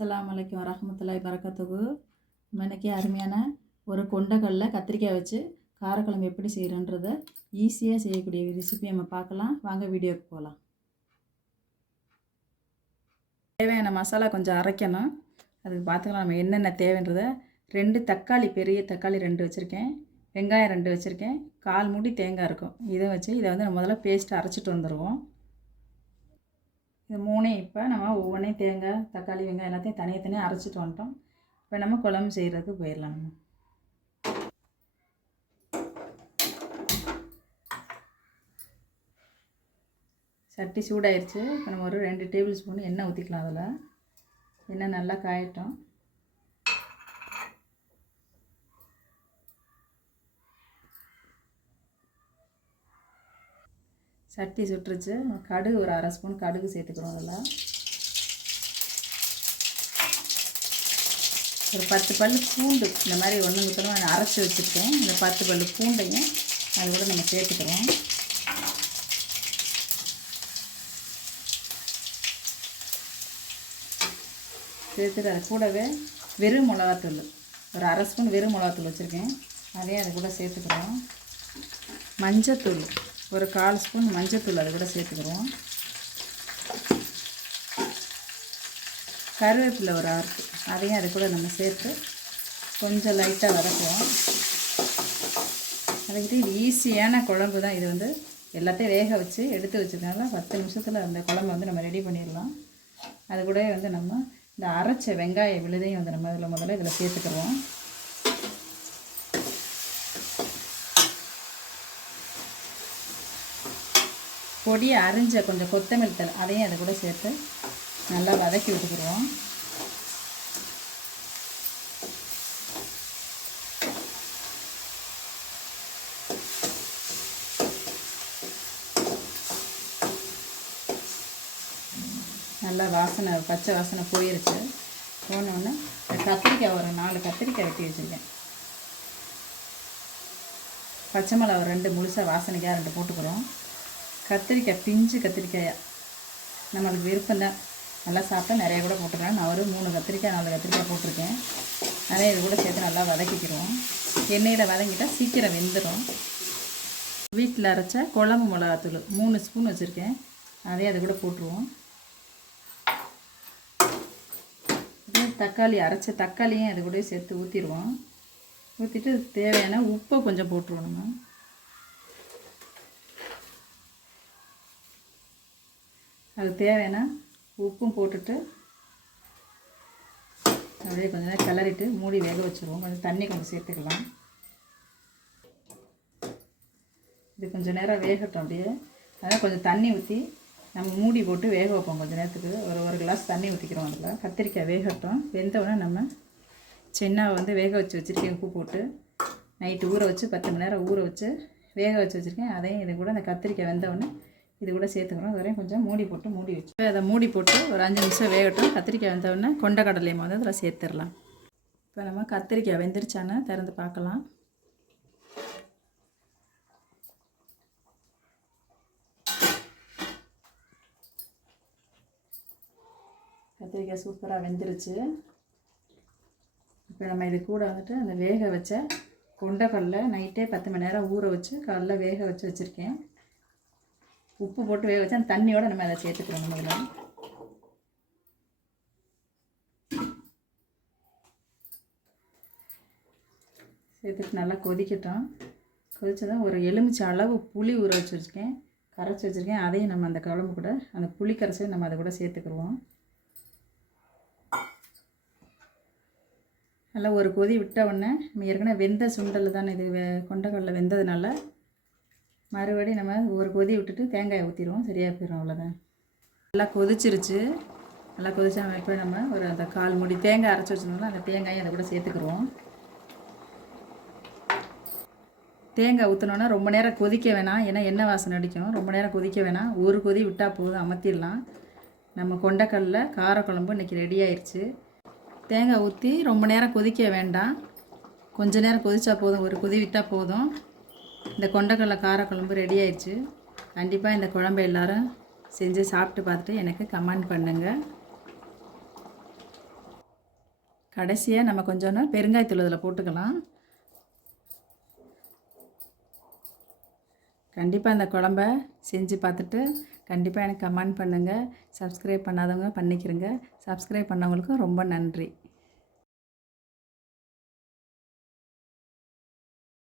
அஸ்ஸலாமு அலைக்கும் வரஹ்மத்துல்லாஹி வரகாத்துஹு. நம்ம இன்றைக்கி அருமையான ஒரு கொண்டக்கடலை கத்திரிக்காய் வச்சு காரக்குழம்பு எப்படி செய்கிறன்றதை ஈஸியாக செய்யக்கூடிய ரெசிபி நம்ம பார்க்கலாம். வாங்க வீடியோக்கு போகலாம். தேவையான மசாலா கொஞ்சம் அரைக்கணும். அதுக்கு பார்த்துக்கலாம் நம்ம என்னென்ன தேவைன்றதை. 2 தக்காளி, பெரிய தக்காளி 2 வச்சுருக்கேன். வெங்காயம் 2 வச்சுருக்கேன். 1/4 மூடி தேங்காய் இருக்கும். இதை வச்சு இதை நம்ம முதல்ல பேஸ்ட்டு அரைச்சிட்டு வந்துடுவோம். இது 3 இப்போ நம்ம ஒவ்வொன்றையும் தேங்காய், தக்காளி, வெங்காயம் எல்லாத்தையும் தனியாக அரைச்சிட்டு வந்துட்டோம். இப்போ நம்ம குழம்பு செய்கிறதுக்கு போயிடலாம். நம்ம சட்டி சூடாயிருச்சு. இப்போ நம்ம ஒரு 2 டேபிள் ஸ்பூன் எண்ணெய் ஊற்றிக்கலாம். அதில் எண்ணெய் நல்லா காயட்டும். சட்டி சுட்டுருச்சு. கடுகு ஒரு 1/2 ஸ்பூன் கடுகு சேர்த்துக்கிறோம். அதில் ஒரு 10 பல் பூண்டு இந்த மாதிரி ஒன்று முத்தமாக அரைச்சி வச்சுருக்கேன். இந்த 10 பல் பூண்டையும் அது கூட நம்ம சேர்த்துக்கிறோம். சேர்த்துட்டு அது கூடவே வெறும் மிளகாத்தூள் ஒரு 1/2 ஸ்பூன் வெறும் மிளகாத்தூள் வச்சுருக்கேன். அதையும் அது கூட சேர்த்துக்கிறோம். மஞ்சத்தூள் ஒரு 1/4 ஸ்பூன் மஞ்சத்தூள் அது கூட சேர்த்துக்கிறோம். கருவேப்பிலை ஒரு 6 அதையும் அது கூட நம்ம சேர்த்து கொஞ்சம் லைட்டாக வதக்குவோம். அதுக்கிட்ட இது ஈஸியான குழம்பு தான். இது எல்லாத்தையும் வேக வச்சு எடுத்து வச்சுருக்கனால 10 நிமிஷத்தில் அந்த குழம்பு நம்ம ரெடி பண்ணிடலாம். அது கூட நம்ம இந்த அரைச்ச வெங்காய விழுதையும் நம்ம இதில் முதல்ல சேர்த்துக்கிறோம். பொடியை அரிஞ்ச கொஞ்சம் கொத்தமல்லி தழை அதையும் அதை கூட சேர்த்து நல்லா வதக்கி விட்டுக்கிடுவோம். நல்லா வாசனை, பச்சை வாசனை போயிருச்சு. போனோடனே கத்திரிக்காய் ஒரு 4 கத்திரிக்காய் வெட்டி வச்சுருக்கேன். பச்சை மிளகா ஒரு 2 முழுசாக வாசனைக்காக 2 போட்டுக்கிறோம். கத்திரிக்காய் பிஞ்சு கத்திரிக்காயா நம்மளுக்கு விருப்பம்தான். நல்லா சாப்பிட்டா நிறைய கூட போட்டுக்கலாம். நான் ஒரு 3 கத்திரிக்காய் 4 கத்திரிக்காய் போட்டிருக்கேன். அதே இது கூட சேர்த்து நல்லா வதக்கிக்கிறோம். எண்ணெயில் வதங்கிட்டால் சீக்கிரம் வெந்துடும். வீட்டில் அரைச்ச குழம்பு மிளகாத்தூள் 3 ஸ்பூன் வச்சுருக்கேன். அதே அது கூட போட்டுருவோம். தக்காளி அரைச்ச தக்காளியும் அது கூட சேர்த்து ஊற்றிடுவோம். ஊற்றிட்டு தேவையான உப்பை கொஞ்சம் போட்டுருவோம். நம்ம அது தேவையான உப்பும் போட்டுட்டு அப்படியே கொஞ்சம் நேரம் கிளறிட்டு மூடி வேக வச்சுருவோம். கொஞ்சம் தண்ணி கொஞ்சம் சேர்த்துக்கலாம். இது கொஞ்சம் நேரம் வேகட்டும். அப்படியே அதனால் கொஞ்சம் தண்ணி ஊற்றி நம்ம மூடி போட்டு வேக வைப்போம். கொஞ்சம் நேரத்துக்கு ஒரு கிளாஸ் தண்ணி ஊற்றிக்கிறோம். அதில் கத்திரிக்காய் வேகட்டும். வெந்தவுடனே நம்ம சென்னாவை வேக வச்சு வச்சுருக்கேன். உப்பு போட்டு நைட்டு ஊற வச்சு 10 மணி நேரம் ஊற வச்சு வேக வச்சு வச்சுருக்கேன். அதையும் இது கூட அந்த கத்திரிக்காய் வெந்தவுடனே இது கூட சேர்த்துக்கிறோம். அது வரையும் கொஞ்சம் மூடி வச்சு அதை மூடி போட்டு ஒரு 5 நிமிஷம் வேகட்டும். கத்திரிக்காய் வெந்தவுடனே கொண்டக்கடலையும் அதில் சேர்த்துடலாம். இப்போ நம்ம கத்திரிக்காய் வெந்துருச்சான்னு திறந்து பார்க்கலாம். கத்திரிக்காய் சூப்பராக வெந்துருச்சு. இப்போ நம்ம இது கூட அந்த வேக வச்ச கொண்டக்கடலை நைட்டே 10 மணி நேரம் ஊற வச்சு காலைல வேக வச்சுருக்கேன். உப்பு போட்டு வேக வச்சு அந்த தண்ணியோடு நம்ம அதை சேர்த்துக்கிறோம். நம்ம இதில் சேர்த்துட்டு நல்லா கொதிக்கட்டும். கொதிச்சதான் ஒரு எலுமிச்சை அளவு புளி ஊற வச்சுருக்கேன், கரைச்சி வச்சுருக்கேன். அதையும் நம்ம அந்த குழம்பு கூட அந்த புளி கரைச்சி நம்ம அதை கூட சேர்த்துக்கிடுவோம். நல்லா ஒரு கொதி விட்ட உடனே நம்ம ஏற்கனவே வெந்த சுண்டல் தான் இது கொண்டக்கடலை வெந்ததுனால மறுபடியும் நம்ம ஒரு கொதி விட்டுட்டு தேங்காயை ஊற்றிடுவோம். சரியாக போயிடும். அவ்வளோதான். நல்லா கொதிச்சிருச்சு. நல்லா கொதிச்சா இப்போ நம்ம ஒரு அந்த 1/4 மூடி தேங்காய் அரைச்சி வச்சுருந்தோம்னா அந்த தேங்காயை அதை கூட சேர்த்துக்கிறோம். தேங்காய் ஊற்றினோன்னா ரொம்ப நேரம் கொதிக்க வேணாம். ஏன்னா எண்ணெய் வாசனை அடிக்கும். ரொம்ப நேரம் கொதிக்க வேணாம். ஒரு கொதி விட்டால் போதும், அமர்த்திடலாம். நம்ம கொண்டக்கடலை காரக்குழம்பு இன்றைக்கி ரெடி ஆயிடுச்சு. தேங்காய் ஊற்றி ரொம்ப நேரம் கொதிக்க வேண்டாம். கொஞ்ச நேரம் கொதிச்சா போதும், ஒரு கொதி விட்டால் போதும். இந்த கொண்டக்கடலை காரக்குழம்பு ரெடி ஆயிடுச்சு. கண்டிப்பாக இந்த குழம்பை எல்லோரும் செஞ்சு சாப்பிட்டு பார்த்துட்டு எனக்கு கமெண்ட் பண்ணுங்கள். கடைசியாக நம்ம கொஞ்சோன்னா பெருங்காயத்தூள் இதில் போட்டுக்கலாம். கண்டிப்பாக இந்த குழம்ப செஞ்சு பார்த்துட்டு கண்டிப்பாக எனக்கு கமெண்ட் பண்ணுங்கள். சப்ஸ்கிரைப் பண்ணாதவங்க பண்ணிக்கிறங்க. சப்ஸ்கிரைப் பண்ணவங்களுக்கும் ரொம்ப நன்றி.